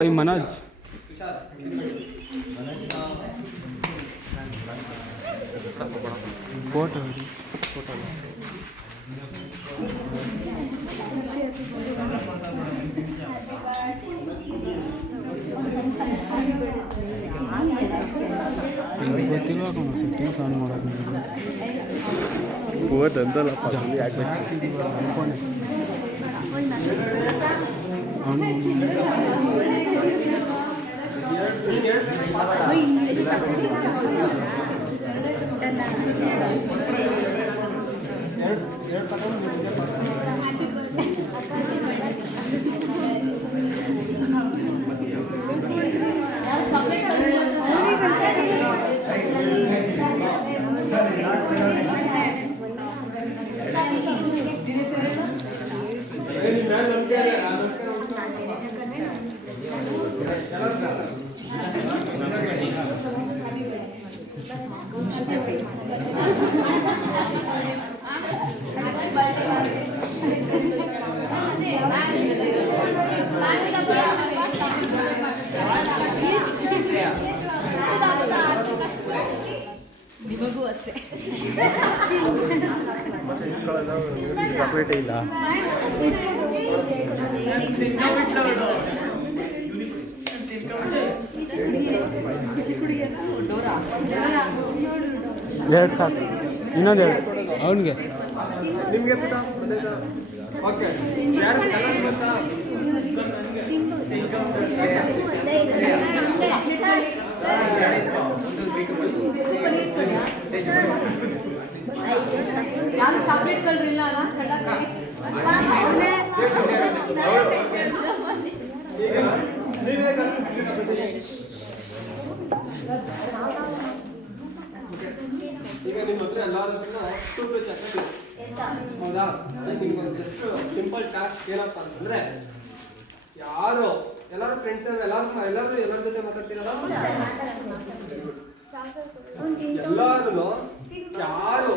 Manoj photo ಗೊತ್ತಿಲ್ಲ settings on ಮಾಡೋದು ನಿಮಗೂ ಅಷ್ಟೇ ಚಾಕ್ಲೇಟ್ ಇಲ್ಲ ಎರಡು ಸಾಕು ಇನ್ನೊಂದು ಎರಡು ಅವನಿಗೆ ನಿಮಗೆ ಓಕೆ ಯಾರು ಯಾರು ಚಾಕ್ಲೇಟ್ಗಳಿಲ್ಲ ಅಲ್ಲ ಈಗ ನಿಮ್ಮ ಹತ್ರ ಎಲ್ಲರ ಚಾಕ್ಲೇಟ್ ಹೌದಾ ನಿಮ್ಗೆ ಜಸ್ಟ್ ಸಿಂಪಲ್ ಟಾಸ್ಕ್ ಏನಪ್ಪ ಅಂತಂದ್ರೆ ಯಾರು ಎಲ್ಲರೂ ಫ್ರೆಂಡ್ಸ್ ಎಲ್ಲರ ಜೊತೆ ಮಾತಾಡ್ತೀರಲ್ಲ ಎಲ್ಲಾರು ಯಾರು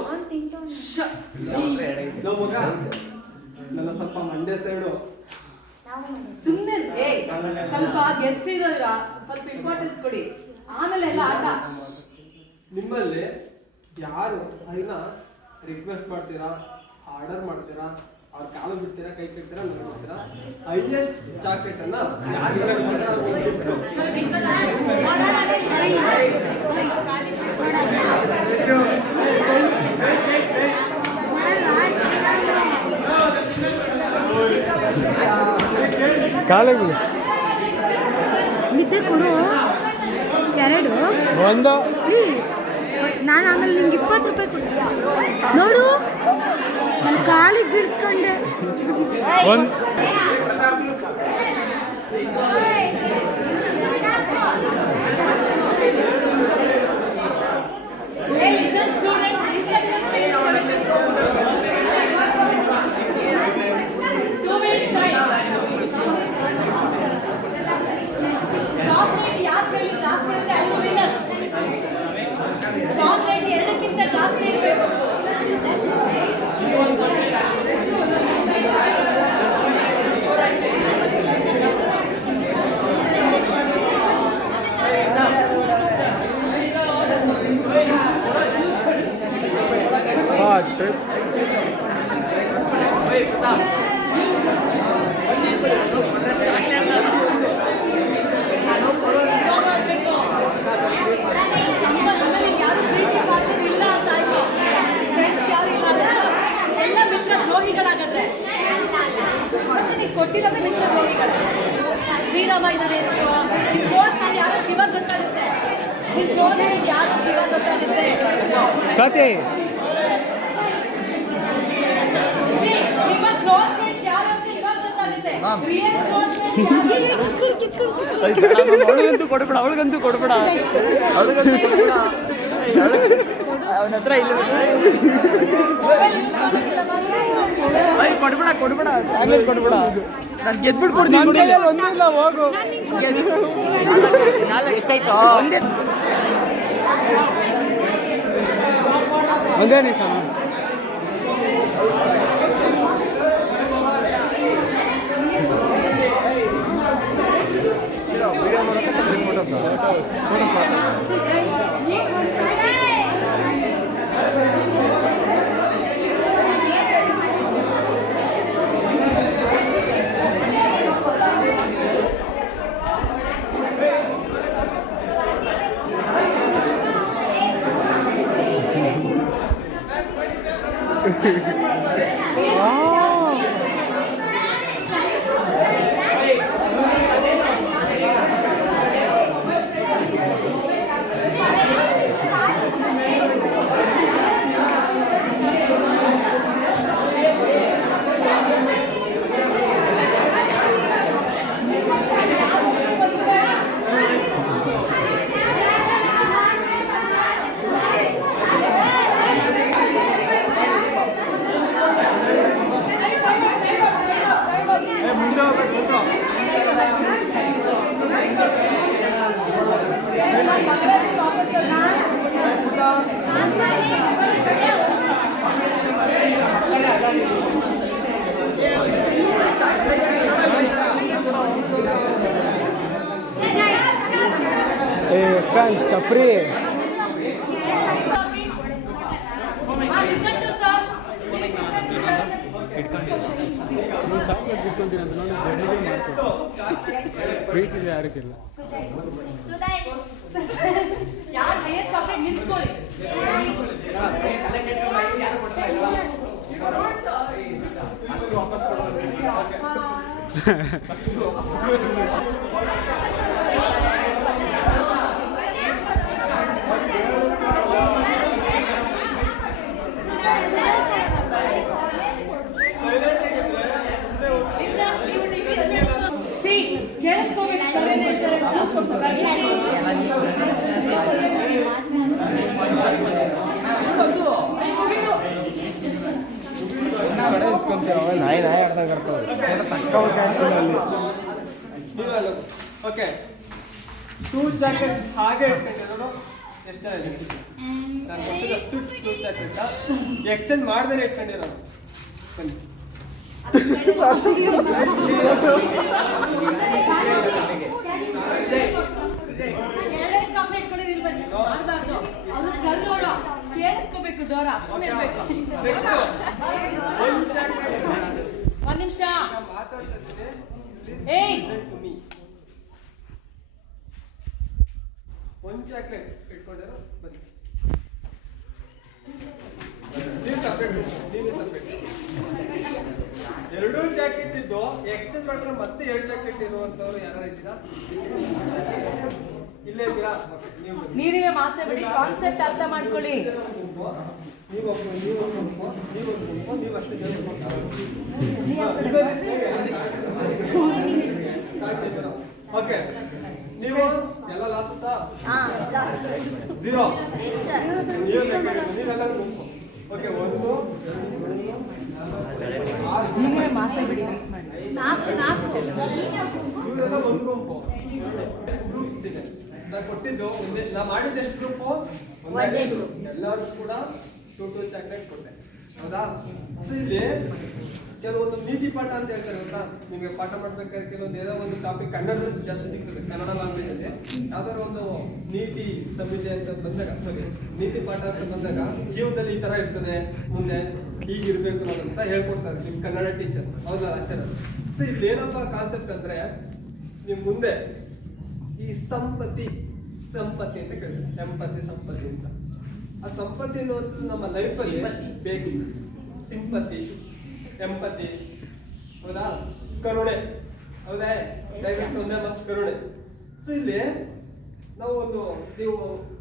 ಮಗ ನನ್ನ ಸ್ವಲ್ಪ ಮಂಡ್ಯ ಸೈಡು ಸುಮ್ಮನೆ ಸ್ವಲ್ಪ ಗೆಸ್ಟ್ ಇರೋದ್ರ ಸ್ವಲ್ಪ ಇಂಪಾರ್ಟೆನ್ಸ್ ಕೊಡಿ ಆಮೇಲೆ ಎಲ್ಲ ಆಟ ನಿಮ್ಮಲ್ಲಿ ಯಾರು ಅದನ್ನ ರಿಕ್ವೆಸ್ಟ್ ಮಾಡ್ತೀರಾ ಆರ್ಡರ್ ಮಾಡ್ತೀರಾ ಅವ್ರ ಕಾಲು ಬಿಡ್ತೀರಾ ಕೈ ಕಟ್ತೀರಾ ನೋಡ್ತೀರಾ ಹೈಯೆಸ್ಟ್ ಚಾಕ್ಲೇಟ್ ಅನ್ನ ಕಾಲಿಗೆ ನಿದ್ದೆ ಕೊಡು ಎರಡು ಒಂದು ಪ್ಲೀಸ್ ನಾನು ಆಮೇಲೆ ನಿಂಗೆ 20 ರೂಪಾಯಿ ಕೊಡ್ತೀನಿ ನೋಡು ನನ್ನ ಕಾಲಿಗೆ ಬಿಡಿಸ್ಕೊಂಡೆ ಒಂದು ಚಾಕ್ಲೇಟ್ ಎರಡಕ್ಕಿಂತ ಜಾಸ್ತಿ ಇರಬೇಕು ಕೊಟ್ಟಿರೋದೇ ಮಿತ್ರ ದ್ರೋಹಿಗಳು ಶ್ರೀರಾಮ ಇದ್ದಾರೆ ಯಾರು ಇವಾಗ ಗೊತ್ತಾಗುತ್ತೆ ಯಾರು ಇವಾಗ ಗೊತ್ತಾಗುತ್ತೆ ಕತೆ ನಿಮ್ಮ ಕ್ಲೋಸ್ ಫ್ರೆಂಡ್ಸ್ ಯಾರು ಅಂತ ಇವಾಗ ಗೊತ್ತಾಗುತ್ತೆ ರಿಯಲ್ ಕ್ಲೋಸ್ ಅವಳಿಗಂತೂ ಕೊಡ್ಬೇಡ ಅವನ ಹತ್ರ ಇಲ್ಲ ಕೊಡ್ಬೇಡ ಚಾಕ್ಲೇಟ್ ಕೊಡ್ಬೇಡ ನಾನು ಗೆದ್ಬಿಟ್ಟು ಕೊಡ್ತೀನಿ ಒಂದಿಲ್ಲ ಹೋಗು ಎಷ್ಟಾಯ್ತು ಒಂದೇ ನಿಮಿಷ ಚಪ್ರಿ ಪ್ರೀತಿ ಯಾರಿಗಿಲ್ಲ ಯಾರು ಹೈಯೆಸ್ಟ್ ಚಾಕ್ಲೇಟ್ ನಿಂತ್ಕೊಳ್ಳಿ ಕೇಳಿಸ್ಕೋಬೇಕು ಸರ್ ಏನ್ ಹೇಳ್ತಾರೆ ನಾಯಿ ಆಡ್ದಂಗೆ ಓಕೆ 2 ಜಾಕೆಟ್ ಹಾಗೆ ಇಟ್ಕೊಂಡಿರೋರು ಎಷ್ಟು ಜನ ಇದ್ದೀವಿ? ನಾನು ಕೊಟ್ಟಿದ್ದಷ್ಟು 2 ಜಾಕೆಟ್ ಎಕ್ಸ್ಚೇಂಜ್ ಮಾಡ್ದೇನೆ ಇಟ್ಕೊಂಡಿರೋರು ಬನ್ನಿ. ಎರಡೇ ಚಾಕ್ಲೇಟ್ ಕೊಡೋದಿಲ್ಲ ಬನ್ನಿ ಮಾಡಬಾರ್ದು ಅವರು ಕರ್ನೋಡ ಕೇಳಿಸ್ಕೋಬೇಕು ಡೋರ ಸುಮ್ಮನೆ ಇರ್ಬೇಕು ನೆಕ್ಸ್ಟ್ ಒಂದು ಜಾಕೆಟ್ ಒಂದ್ ನಿಮಿಷ ಮಾತಾಡ್ತಾ ಇದ್ದೀನಿ. ಏಯ್ ಒಂದು ಚಾಕ್ಲೇಟ್ ಇಟ್ಕೊಂಡಿರೋ ಬನ್ನಿ. ನೀವು ಸಪ್ರೇಟ್ ಎರಡೂ ಜಾಕೆಟ್ ಇದ್ದು ಎಕ್ಸ್ಚೇಂಜ್ ಮಾಡಿದ್ರೆ ಮತ್ತೆ 2 ಜಾಕೆಟ್ ಇರುವಂತವ್ರು ಯಾರು ಇದ್ದೀರಾ? ಇಲ್ಲೇ ಇದ್ದೀರಾ? ನೀವು ನೀವೇ ಮಾತಾಡ್ಬಿಡಿ ಕಾನ್ಸೆಪ್ಟ್ ಅರ್ಥ ಮಾಡ್ಕೊಳ್ಳಿ ಓಕೆ ನೀವು ಎಲ್ಲ ಲಾಸಸ್ಸಾ? ಝೀರೋ ನೀವೆಲ್ಲ ಓಕೆ ನೀವೇ ಮಾತಾಡ್ಬಿಡಿ ಇವರೆಲ್ಲ ಒಂದು ಗುಂಪು ಗ್ರೂಪ್ಸ್ ಇದೆ. ನಾನು ಕೊಟ್ಟಿದ್ದು ನಾ ಮಾಡಿದ ಎಷ್ಟು ಗ್ರೂಪು ಎಲ್ಲರೂ ಕೂಡ 2 ಚಾಕ್ಲೇಟ್ ಕೊಟ್ಟೆ ಹೌದಾ? ಸೊ ಇಲ್ಲಿ ಕೆಲವೊಂದು ನೀತಿ ಪಾಠ ಅಂತ ಹೇಳ್ತಾರೆ ಗೊತ್ತಾ? ನಿಮಗೆ ಪಾಠ ಮಾಡ್ಬೇಕಾದ್ರೆ ಕೆಲವೊಂದು ಏನೋ ಒಂದು ಟಾಪಿಕ್ ಕನ್ನಡದಲ್ಲಿ ಜಾಸ್ತಿ ಸಿಗ್ತದೆ, ಕನ್ನಡ ಲ್ಯಾಂಗ್ವೇಜ್ ಅಲ್ಲಿ ಯಾವ್ದಾದ್ರು ಒಂದು ನೀತಿ ಸಂಹಿತೆ ಅಂತ ಬಂದಾಗ ಸಾರಿ ನೀತಿ ಪಾಠ ಅಂತ ಬಂದಾಗ ಜೀವನದಲ್ಲಿ ಈ ತರ ಇರ್ತದೆ, ಮುಂದೆ ಹೀಗಿರ್ಬೇಕು ಅಂತ ಹೇಳ್ಕೊಡ್ತಾರೆ ನಿಮ್ ಕನ್ನಡ ಟೀಚರ್ ಹೌದಾ ಆಚಾರ. ಸೊ ಇಲ್ಲಿ ಏನಪ್ಪ ಕಾನ್ಸೆಪ್ಟ್ ಅಂದ್ರೆ ನಿಮ್ ಮುಂದೆ ಈ ಸಂಪತ್ತಿ ಅಂತ ಕೇಳಿದ್ರೆ ಸಂಪತ್ತಿ ಅಂತ ಆ ಸಂಪತ್ತಿ ಅನ್ನುವಂಥದ್ದು ನಮ್ಮ ಲೈಫಲ್ಲಿ ಬೇಕು. ಸಿಂಪತಿ, ಎಂಪತಿ, ಹೌದಾ, ಕರುಣೆ, ಹೌದಾ, ದಯವಿಟ್ಟು ಒಂದೇ ಮತ್ತು ಕರುಣೆ. ಸೊ ಇಲ್ಲಿ ನಾವು ನೀವು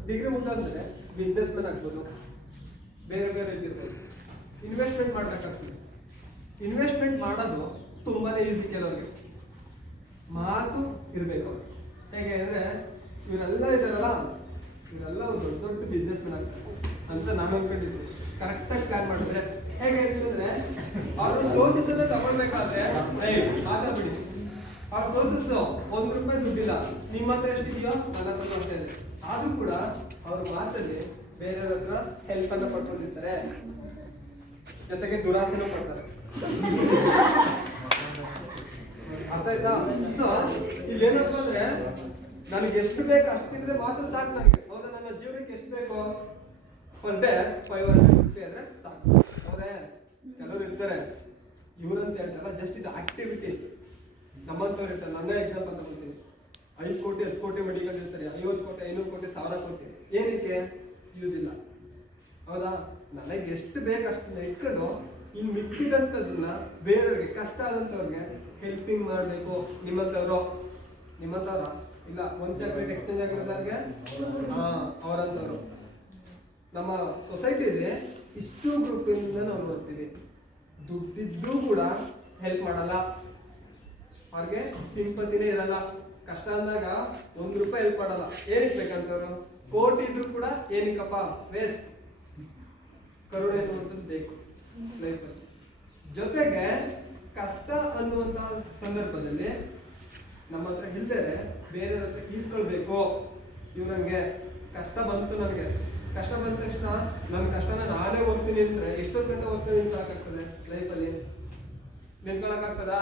ಡಿಗ್ರಿ ಮುಗಿದ್ರೆ ಬಿಸ್ನೆಸ್ ಮ್ಯಾನ್ ಆಗ್ಬೋದು, ಬೇರೆ ಇದ್ದಿರ್ಬೋದು, ಇನ್ವೆಸ್ಟ್ಮೆಂಟ್ ಮಾಡ್ಬೇಕಾಗ್ತದೆ. ಇನ್ವೆಸ್ಟ್ಮೆಂಟ್ ಮಾಡೋದು ತುಂಬಾನೇ ಈಸಿ. ಕೆಲವರಿಗೆ ಮಾತು ಇರಬೇಕು. ಹೇಗೆ ಅಂದ್ರೆ ಇವರೆಲ್ಲ ಇದಾರಲ್ಲ, ಇವರೆಲ್ಲ ದೊಡ್ಡ ಬಿಸ್ನೆಸ್ ಮ್ಯಾನ್ ಆಗ್ತಾರೆ ಅಂತ ನಾನು ಅನ್ಕೊಂಡಿದ್ದೆ. ಕರೆಕ್ಟಾಗಿ ಪ್ಲಾನ್ ಮಾಡಿದ್ರೆ ಹೇಗೆ ಅಂದ್ರೆ ಅವ್ರ ಸೋರ್ಸಸ್ ಅನ್ನ ತಗೊಳ್ಬೇಕಾದ್ರೆ ಮಾತಾಡ್ಬಿಡಿ. ಆ ಸೋರ್ಸಸ್ ₹1 ದುಡ್ಡಿಲ್ಲ, ನಿಮ್ಮ ಹತ್ರ ಎಷ್ಟಿದೆಯೋ ನನ್ನ ಹತ್ರ ಬರ್ತಾ ಇದೆ. ಆದ್ರೂ ಕೂಡ ಅವ್ರ ಮಾತಲ್ಲಿ ಬೇರೆಯವ್ರ ಹತ್ರ ಹೆಲ್ಪ್ ಅನ್ನ ಪಡ್ಕೊಂಡಿರ್ತಾರೆ, ಜೊತೆಗೆ ದುರಾಸೆನೂ ಪಡ್ತಾರೆ. ಅರ್ಥ ಆಯ್ತಾ? ಸೊ ಇಲ್ಲಿ ಏನಪ್ಪ ಅಂದ್ರೆ ನನಗೆ ಎಷ್ಟು ಬೇಕು ಅಷ್ಟು ತಿಂದ್ರೆ ಮಾತ್ರ ಸಾಕು ನನಗೆ. ಹೌದಾ? ನನ್ನ ಜೀವನಕ್ಕೆ ಎಷ್ಟು ಬೇಕು ಪರ್ ಡೇ 500 ರೂಪಾಯಿ ಆದ್ರೆ ಸಾಕು. ಹೌದೇ? ಕೆಲವರು ಇರ್ತಾರೆ ಇವ್ರಂತ ಹೇಳ್ತಾರಲ್ಲ, ಜಸ್ಟ್ ಇದು ಆಕ್ಟಿವಿಟಿ. ನಮ್ಮಂತವ್ರು ಇರ್ತಾರೆ. ನನ್ನ ಎಕ್ಸಾಂಪಲ್ ತಗೊಳ್ತೀನಿ. 5 ಕೋಟಿ 10 ಕೋಟಿ ಮೆಡಿಕಲ್ ಇರ್ತಾರೆ, 50 ಕೋಟಿ 500 ಕೋಟಿ 1000 ಕೋಟಿ. ಏನಕ್ಕೆ? ಯೂಸ್ ಇಲ್ಲ. ಹೌದಾ? ನನಗೆ ಎಷ್ಟು ಬೇಕು ಅಷ್ಟನ್ನ ಇಟ್ಕೊಂಡು ಇನ್ನು ಮಿಕ್ಕಿದಂಥದನ್ನ ಬೇರೆಯವ್ರಿಗೆ, ಕಷ್ಟ ಆದಂಥವ್ರಿಗೆ ಹೆಲ್ಪಿಂಗ್ ಮಾಡಬೇಕು. ನಿಮ್ಮಂಥವ್ರು ಇಲ್ಲ, ಒಂದು ಚಾಕ್ಲೇಟ್ ಎಕ್ಸ್ಚೇಂಜ್ ಆಗಿರೋದಾಗೆ ಅವರಂಥವ್ರು. ನಮ್ಮ ಸೊಸೈಟಿಲಿ ಇಷ್ಟು ಗ್ರೂಪಿಂದ ನಾವು ನೋಡ್ತೀವಿ. ದುಡ್ಡಿದ್ದು ಕೂಡ ಹೆಲ್ಪ್ ಮಾಡಲ್ಲ, ಅವ್ರಿಗೆ ಸಿಂಪತಿನೇ ಇರಲ್ಲ. ಕಷ್ಟ ಅಂದಾಗ 1 ರೂಪಾಯಿ ಹೆಲ್ಪ್ ಮಾಡಲ್ಲ. ಏನಕ್ಕೆ ಬೇಕಂತವ್ರು? ಕೋಟಿ ಇದ್ರು ಕೂಡ ಏನಕ್ಕಪ್ಪ ವೇಸ್ಟ್. ಕರುಣೆ ಅನ್ನುವಂಥದ್ದು ಬೇಕು ಲೈಫಲ್ಲಿ. ಜೊತೆಗೆ ಕಷ್ಟ ಅನ್ನುವಂಥ ಸಂದರ್ಭದಲ್ಲಿ ನಮ್ಮ ಹತ್ರ ಇಲ್ದರೆ ಬೇರೆಯವ್ರ ಹತ್ರ ಈಸ್ಕೊಳ್ಬೇಕು. ಇವ್ರಂಗೆ ಕಷ್ಟ ಬಂತು, ನನಗೆ ಕಷ್ಟ ಬಂದ ತಕ್ಷಣ ನನ್ನ ಕಷ್ಟನ ನಾನೇ ಹೋಗ್ತೀನಿ ಅಂದ್ರೆ ಎಷ್ಟೊತ್ತು ಗಂಟೆ ಹೋಗ್ತೀನಿ ಅಂತ ಆಗ್ತದೆ ಲೈಫಲ್ಲಿ? ನಿಂತ್ಕೊಳಕ್ಕಾಗ್ತದಾ?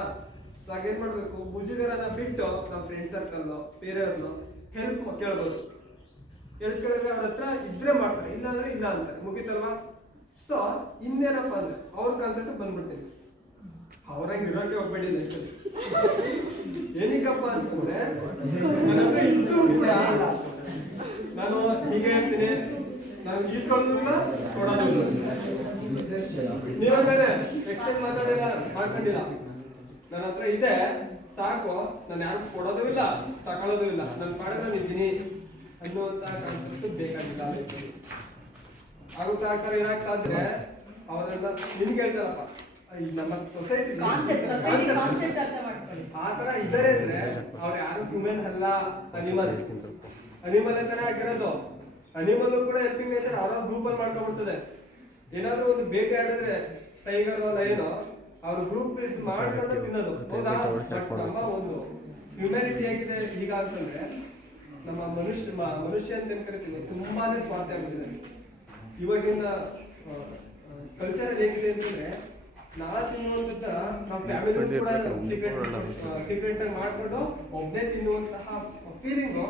ಸೊ ಹಾಗೇನ್ ಮಾಡ್ಬೇಕು? ಮುಜುಗರನ ಬಿಟ್ಟು ನಮ್ಮ ಫ್ರೆಂಡ್ ಸರ್ಕಲ್ ಬೇರೆಯವ್ರನ್ನ ಹೆಲ್ಪ್ ಕೇಳ್ಬೋದು. ಹೆಲ್ಪ್ ಕೇಳಿದ್ರೆ ಅವ್ರ ಹತ್ರ ಇದ್ರೆ ಮಾಡ್ತಾರೆ, ಇಲ್ಲ ಅಂದ್ರೆ ಇಲ್ಲ ಅಂತಾರೆ, ಮುಗಿತಲ್ವಾ? ಸೊ ಇನ್ನೇನಪ್ಪ ಅಂದ್ರೆ ಅವ್ರ ಕಾನ್ಸೆಪ್ಟ್ ಬಂದ್ಬಿಡ್ತೀನಿ. ಅವ್ರಂಗೆ ಇರೋಕೆ ಹೋಗ್ಬೇಡಿ ಲೈಫಲ್ಲಿ. ಏನಕ್ಕಪ್ಪ ಅಂತಂದ್ರೆ ನನ್ನ ಹತ್ರ ಇದ್ದು ನಾನು ಹೀಗೆ ಹೇಳ್ತೀನಿ, ನಾನು ಈಸ್ಕೊಳ್ಳೋದಿಲ್ಲ, ಕೊಡೋದಿಲ್ಲ. ನೀವಂತಾನೆ ಎಕ್ಸ್ಚೇಂಜ್ ಮಾಡ್ಕೊಂಡಿಲ್ಲ. ನನ್ನ ಹತ್ರ ಇದೆ ಸಾಕು, ನಾನು ಯಾರು ಕೊಡೋದು ಇಲ್ಲ ತಗೊಳ್ಳೋದು ಇಲ್ಲ, ನನ್ನ ಪಾಡಿಗೆ ನಾನು ಇದ್ದೀನಿ ಅನ್ನುವಂತ ಕಾನ್ಸೆಪ್ಟ್ ಬೇಕಾಗಿಲ್ಲ. ಆಗುತ್ತೆ ಆ ಥರ ಇರಕ್ಕೆ ಸಾಧ್ಯ. ಅವರೆಲ್ಲ ನಿಮ್ಗೆ ಹೇಳ್ತಾರಪ್ಪ, ನಮ್ಮ ಸೊಸೈಟಿ ಆ ತರ ಇದ್ದಾರೆ ಅಂದ್ರೆ ಅವ್ರು ಯಾರು ಹ್ಯೂಮನ್ ಅಲ್ಲ, ಅನಿಮಲ್ ಅಂತಾನೆ ಆಗಿರೋದು. ಅನಿಮಲ್ ಕೂಡ ಹೆಲ್ಪಿಂಗ್ ನೇಚರ್ ಅವ್ರ ಗ್ರೂಪ್ ಅಲ್ಲಿ ಮಾಡ್ಕೊಂಡ್ಬಿಡ್ತದೆ. ಏನಾದ್ರೂ ಒಂದು ಬೇಟೆ ಆಡಿದ್ರೆ ಟೈಗರ್ ಲಯನ್ ಅವ್ರ ಗ್ರೂಪ್ ಮಾಡ್ಕೊಂಡು ತಿನ್ನೋದು. ಹೌದಾ? ನಮ್ಮ ಒಂದು ಹ್ಯುಮ್ಯಾನಿಟಿ ಆಗಿದೆ ಈಗ ಅಂತಂದ್ರೆ, ನಮ್ಮ ಮನುಷ್ಯ ಅಂತ ಏನ್ ಕರಿತೀವಿ ತುಂಬಾನೇ ಸ್ವಾರ್ಥ ಆಗ್ಬಿಟ್ಟಿದೆ. ಇವಾಗಿನ ಕಲ್ಚರ್ ಹೇಗಿದೆ ಅಂತಂದ್ರೆ, ನಾ ತಿನ್ನುವಂತ ನಮ್ಮ ಫ್ಯಾಮಿಲಿ ಕೂಡ ಸೀಕ್ರೆಟ್ ಆಗಿ ಮಾಡ್ಕೊಂಡು ಒಬ್ಬನೇ ತಿನ್ನುವಂತಹ ಫೀಲಿಂಗು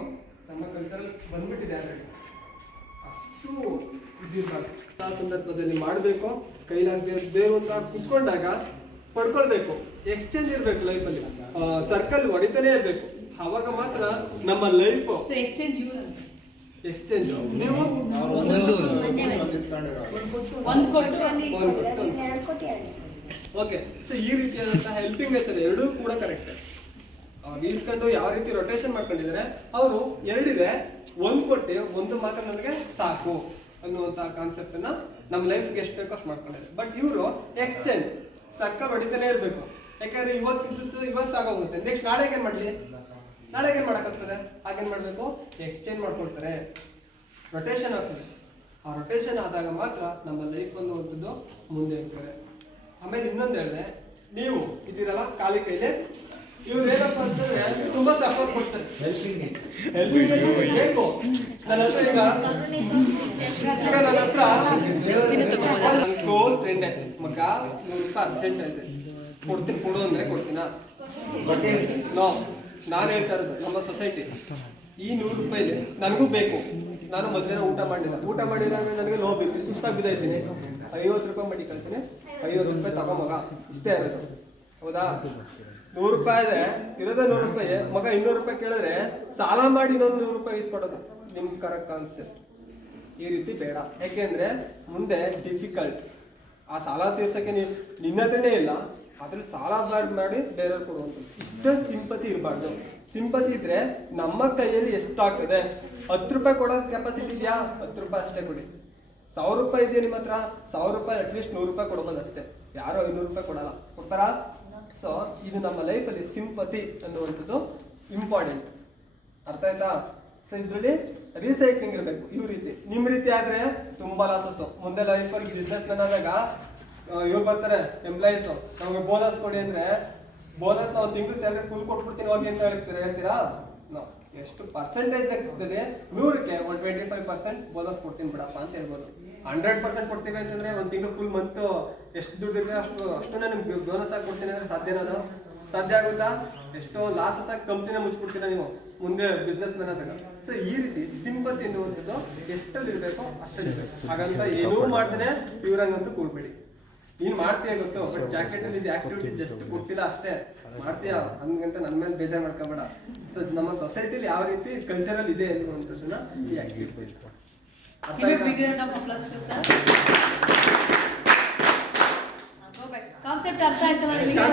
ನಮ್ಮ ಕಲ್ಚರ್ ಬಂದ್ಬಿಟ್ಟಿದೆ. ಆಲ್ರೆಡಿ ಅಷ್ಟು ಇದಿರ್ಬಾರ್ದು. ಆ ಸಂದರ್ಭದಲ್ಲಿ ಮಾಡಬೇಕು. ಕೈಲಾಗದೆ ಅಂತ ಕುತ್ಕೊಂಡಾಗ ಪಡ್ಕೊಳ್ಬೇಕು. ಎಕ್ಸ್ಚೇಂಜ್ ಇರ್ಬೇಕು ಲೈಫಲ್ಲಿ, ಸರ್ಕಲ್ ಹೊಡಿತಾನೆ ಇರ್ಬೇಕು. ಅವಾಗ ಮಾತ್ರ ನಮ್ಮ ಲೈಫ್ ಎಕ್ಸ್ಚೇಂಜ್. ನೀವು ಓಕೆ. ಸೊ ಈ ರೀತಿಯಾದಂತಹ ಹೆಲ್ಪಿಂಗ್ ನೇಚರ್ ಎರಡೂ ಕೂಡ ಕರೆಕ್ಟ್. ಈಸ್ಕೊಂಡು ಯಾವ ರೀತಿ ರೊಟೇಷನ್ ಮಾಡ್ಕೊಂಡಿದ್ದಾರೆ ಅವರು, ಎರಡಿದೆ, ಒಂದು ಕೊಟ್ಟೆ ಒಂದು ಮಾತ್ರ ನನಗೆ ಸಾಕು ಅನ್ನುವಂತ ಕಾನ್ಸೆಪ್ಟ್ ಅನ್ನ ನಮ್ಮ ಲೈಫ್ಗೆ ಎಷ್ಟು ಬೇಕೋ ಅಷ್ಟು ಮಾಡ್ಕೊಂಡಿದ್ದಾರೆ. ಬಟ್ ಇವರು ಎಕ್ಸ್ಚೇಂಜ್ ಸರ್ಕಲ್ ಹೊಡಿತಾನೆ ಇರ್ಬೇಕು. ಯಾಕಂದ್ರೆ ಇವತ್ತಿದ್ದು ಇವತ್ತು ಸಾಗೋಗುತ್ತೆ, ನೆಕ್ಸ್ಟ್ ನಾಳೆಗೆ ಏನ್ ಮಾಡ್ಲಿ, ನಾಳೆಗೆ ಏನ್ ಮಾಡಕ್ಕಾಗ್ತದೆ? ಹಾಗೇನ್ ಮಾಡ್ಬೇಕು? ಎಕ್ಸ್ಚೇಂಜ್ ಮಾಡ್ಕೊಳ್ತಾರೆ, ರೊಟೇಷನ್ ಆಗ್ತದೆ. ಆ ರೊಟೇಷನ್ ಆದಾಗ ಮಾತ್ರ ನಮ್ಮ ಲೈಫ್ ಅನ್ನುವಂಥದ್ದು ಮುಂದೆ ಇರ್ತಾರೆ. ಆಮೇಲೆ ಇನ್ನೊಂದು ಹೇಳಿದೆ, ನೀವು ಇದ್ದೀರಲ್ಲ ಖಾಲಿ ಕೈಲಿ, ಇವ್ರು ಏನಪ್ಪ ಅಂತಂದ್ರೆ ತುಂಬಾ ಸಪೋರ್ಟ್ ಕೊಡ್ತಾರೆ. ಹೆಲ್ಪಿಂಗ್ ಬೇಕು. ನನ್ನ ಹತ್ರ ಈಗ ನನ್ನ ಹತ್ರ ಕ್ಲೋಸ್ ಫ್ರೆಂಡ್ ಮಗ 100 ರೂಪಾಯಿ ಅರ್ಜೆಂಟ್ ಐತೆ, ಕೊಡ್ತೀನಿ ಕೊಡು ಅಂದ್ರೆ ಕೊಡ್ತೀನ? ನೋ. ನಾನು ಹೇಳ್ತಾ ಇರೋದು ನಮ್ಮ ಸೊಸೈಟಿ ಈ 100 ರೂಪಾಯಿ ಇದೆ, ನನಗೂ ಬೇಕು. ನಾನು ಮಧ್ಯಾಹ್ನ ಊಟ ಮಾಡಿಲ್ಲ ಅಂದ್ರೆ ನನಗೆ ಲೋ ಬೇಕು, ಸುಸ್ತಾಗಿ ಬಿದ್ದೈತೀನಿ, 50 ರೂಪಾಯಿ ಮಾಡಿ ಕಳ್ತೀನಿ, 50 ರೂಪಾಯಿ ತಗೊಂಬಗ, ಇಷ್ಟೇ ಇರೋದು. ಹೌದಾ? 100 ರೂಪಾಯಿ ಇದೆ, ಇರೋದೇ 100 ರೂಪಾಯಿ. ಮಗ 200 ರೂಪಾಯಿ ಕೇಳಿದ್ರೆ ಸಾಲ ಮಾಡಿ ಇನ್ನೊಂದು 100 ರೂಪಾಯಿ ಇಸ್ಕೊಡೋದು ನಿಮ್ ಕರೆಕ್ಟ್ ಕಾನ್ಸೆಪ್ಟ್. ಈ ರೀತಿ ಬೇಡ. ಯಾಕೆಂದ್ರೆ ಮುಂದೆ ಡಿಫಿಕಲ್ಟ್. ಆ ಸಾಲ ತೀರ್ಸಕ್ಕೆ ನಿನ್ನ ಹತ್ರನೇ ಇಲ್ಲ, ಅದ್ರಲ್ಲಿ ಸಾಲ ಮಾಡಿ ಬೇರೆಯವ್ರು ಕೊಡುವಂಥದ್ದು. ಇಷ್ಟ ಸಿಂಪತಿ ಇರಬಾರ್ದು. ಸಿಂಪತಿ ಇದ್ರೆ ನಮ್ಮ ಕೈಯಲ್ಲಿ ಎಷ್ಟಾಗ್ತದೆ? 10 ರೂಪಾಯಿ ಕೊಡೋ ಕೆಪಾಸಿಟಿ ಇದೆಯಾ? 10 ರೂಪಾಯಿ ಅಷ್ಟೇ ಕೊಡಿ. 1000 ರೂಪಾಯಿ ಇದೆಯಾ ನಿಮ್ಮ ಹತ್ರ? 1000 ರೂಪಾಯಿ ಅಟ್ಲೀಸ್ಟ್ 100 ರೂಪಾಯಿ ಕೊಡ್ಬೋದು ಅಷ್ಟೇ. ಯಾರೋ 500 ರೂಪಾಯಿ ಕೊಡಲ್ಲ, ಕೊಡ್ತಾರಾ? ಸೊ ಇದು ನಮ್ಮ ಲೈಫಲ್ಲಿ ಸಿಂಪತಿ ಅನ್ನುವಂಥದ್ದು ಇಂಪಾರ್ಟೆಂಟ್. ಅರ್ಥ ಆಯ್ತಾ? ಸೊ ಇದರಲ್ಲಿ ರೀಸೈಕ್ಲಿಂಗ್ ಇರಬೇಕು. ಇವ್ ರೀತಿ ನಿಮ್ಮ ರೀತಿ ಆದ್ರೆ ತುಂಬಾ ಲಾಸಸ್. ಮುಂದೆ ಲೈಫಲ್ಲಿ ಬಿಸ್ನೆಸ್ ಮ್ಯಾನ್ ಆದಾಗ ಇವ್ರು ಬರ್ತಾರೆ ಎಂಪ್ಲಾಯೀಸ್, ನಮಗೆ ಬೋನಸ್ ಕೊಡಿ ಅಂದ್ರೆ ಬೋನಸ್ ನಾವು ತಿಂಗಳು ಸ್ಯಾಲರಿ ಫುಲ್ ಕೊಟ್ಬಿಡ್ತೀನಿ ಹೋಗಿ ಅಂತ ಹೇಳ್ತೀರಾ? ನಾವು ಎಷ್ಟು ಪರ್ಸೆಂಟೇಜ್ ಆಗ್ತದೆ? 100ಕ್ಕೆ 25% ಬೋನಸ್ ಕೊಡ್ತೀನಿ ಬಿಡಪ್ಪ ಅಂತ ಹೇಳ್ಬೋದು. 100% ಕೊಡ್ತೀವಿ ಅಂತಂದ್ರೆ ಒಂದು ತಿಂಗಳು ಫುಲ್ ಮಂತ್ ಎಷ್ಟು ದುಡ್ಡು ಇದೆ ಅಷ್ಟನ್ನೇ ನಿಮ್ಗೆ ಬೋನಸ್ ಆಗಿ ಕೊಡ್ತೀನಿ ಅಂದ್ರೆ ಸಾಧ್ಯನದು? ಸಾಧ್ಯ ಆಗುತ್ತಾ? ಎಷ್ಟೋ ಲಾಸಸ್ ಆಗಿ ಕಂಪ್ನಿನ ಮುಚ್ಚಿಬಿಡ್ತೀರಾ ನೀವು. ಮುಂದೆ ಬಿಸ್ನೆಸ್ ಮ್ಯಾನ್ ಆದಾಗ. ಸೊ ಈ ರೀತಿ ಸಿಂಪತಿ ಎನ್ನುವಂಥದ್ದು ಎಷ್ಟಲ್ಲಿ ಇರಬೇಕೋ ಅಷ್ಟಲ್ಲಿ ಇರಬೇಕು. ಹಾಗಂತ ಏನೂ ಮಾಡ್ದೇನೆ ಇವ್ರಂಗಂತೂ ಕೂಡ್ಬೇಡಿ. ನೀನ್ ಮಾಡ್ತೀಯ ಗೊತ್ತು, ಬಟ್ ಜಾಕೆಟ್ ಅಲ್ಲಿ ಇದು ಆಕ್ಟಿವಿಟಿ ಜಸ್ಟ್ ಕೊಟ್ಟಿಲ್ಲ ಅಷ್ಟೇ, ಮಾಡ್ತೀಯ ಹಂಗಂತ ನನ್ನ ಮೇಲೆ ಬೇಜಾರು ಮಾಡ್ಕೊಬೇಡ. ಸೊ ನಮ್ಮ ಸೊಸೈಟಿಲಿ ಯಾವ ರೀತಿ ಕಲ್ಚರಲ್ ಇದೆ ಅನ್ನುವಂಥದ್ದನ್ನ ಈ ಆಕ್ಟಿವಿಟಿ ಕಾನ್ಸೆಪ್ಟ್ ಅರ್ಥ ಆಯ್ತಲ್ಲ ನಿಮಗೆ?